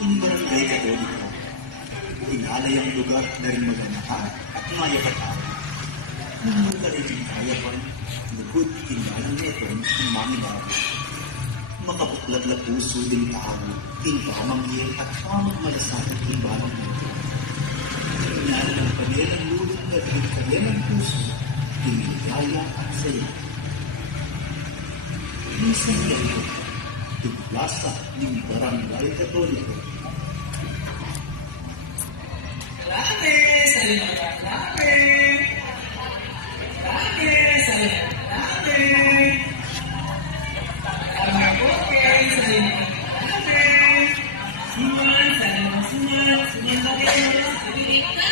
Ang barangay Katoliko, inalay ang lugar na rin maganahan at mayakatawa. Nung lugar ay kinayapan, lugod kindalang neto ang mamilago. Makapuklat na puso din tao, pinpamangyay at pamagmalasakit kinbalang neto. Inalay ang kabilang lugar na rin kabilang puso, pinigaya at saya. Minsan ngayon, Plaza ng Barangay Katoliko. Lame, salinaga, lame. Lame, salinaga, lame. Lame po, kaya salinaga, lame. Suman, salinaga, suman, suman na kayo. Sigurita,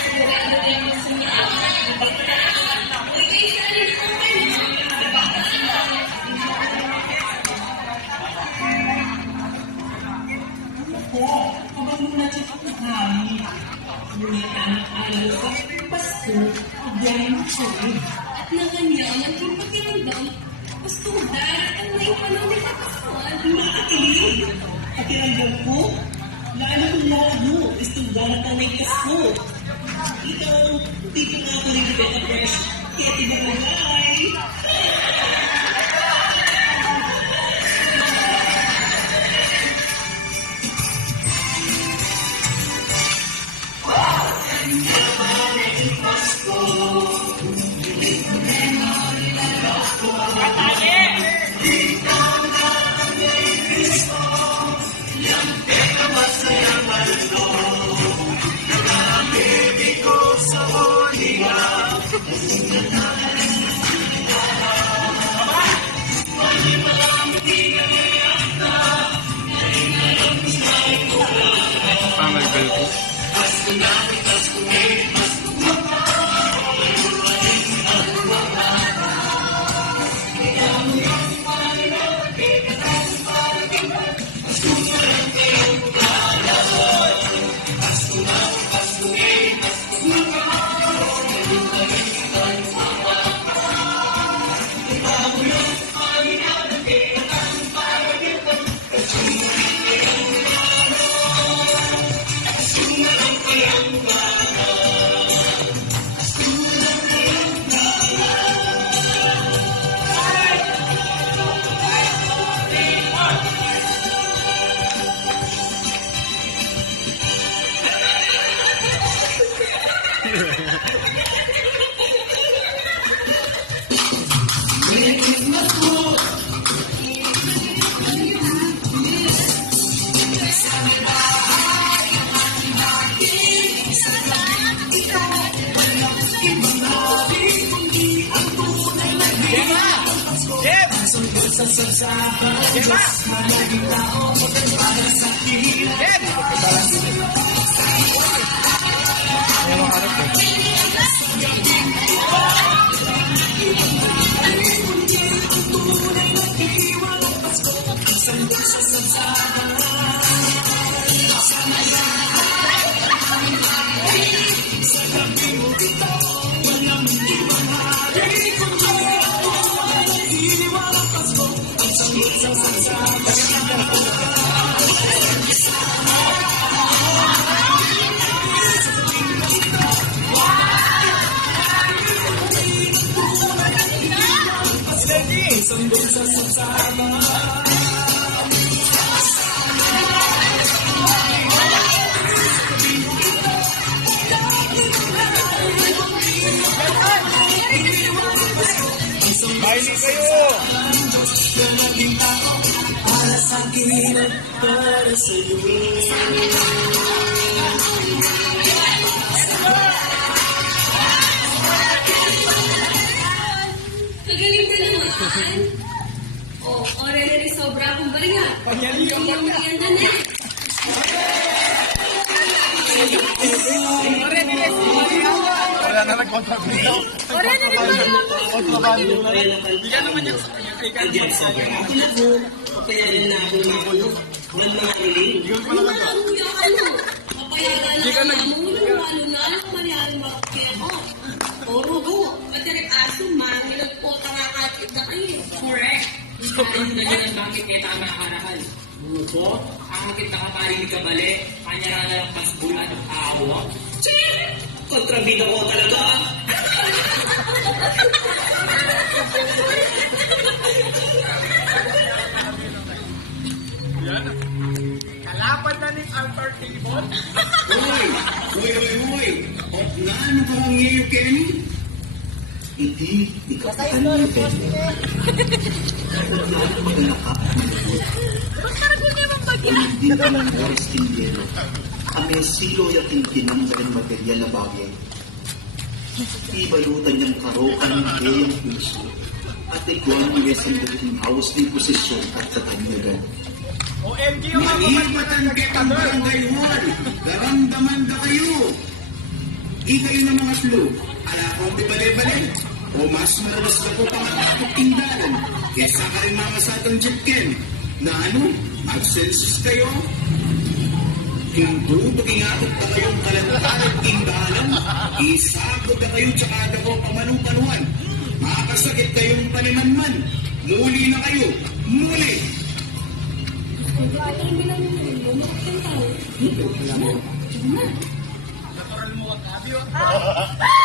sigurado kayo suman. Kapag munacit ako kami, ngunit anak-alam sa Pasko, biyay mo siya. At nakanyang ang pakiramdam, Pasko dahil ang may panahon sa Paskoan. Makakilig! Pakiramdam ko, na alam kong lalo, istong dalat ang may Pasko. Ito, dito nga ako rin kita fresh, kaya tinalagay. Baili kayo! Para sa akin at para sa iyo. Kagaling ka naman. O, already sobra akong bariya. Pangyalian mo na. Yan na na. Wala na nagkontrabito. Kontrabando. Hindi ka naman yung Kaya rin na ako magulo. Walang mga iling. yun pala ka. Hindi ka lalo na ang mangyari makakaya ko. Puro ko. Madaling aso, mangilag po, tangakakit na kayo. Correct. Ayun na yun ang bakit kaya tama nakarahan. po, ang makita ka paring kabali, kanya na lang pasbulan at awa. Che! Kontrabida ko talaga. Kalaban na ni Altar Table. Hoy! O naano ka ang iyo, Kenny? Hindi, ikaw ang iyo, Kenny. Naano magana ka at malabot. Hindi ka lang oras tindero. Ame silo yating tinanggalan material na bagay. Ibalutan niyang karokan ng kayang puso at ikuan ng isang buting hawas ng posisyon at katanyagan. OMG yung mga Malipatan kitang barangay hall. Daramdaman na kayo. Di kayo ng mga flu. Ala kong di bale-bale. O mas maralas na po pangatapok tindalan. Kesa ka rin mga satang jipken. Na ano? Absences kayo? Hindi, pakingatot na kayong kalantalan tindalan. Isagod na kayong tsakada ko pamanupanuan. Makakasakit kayong panimanman. Muli na kayo. Muli! Ate, bilang mo, makakita tayo. natural mo ang gabi.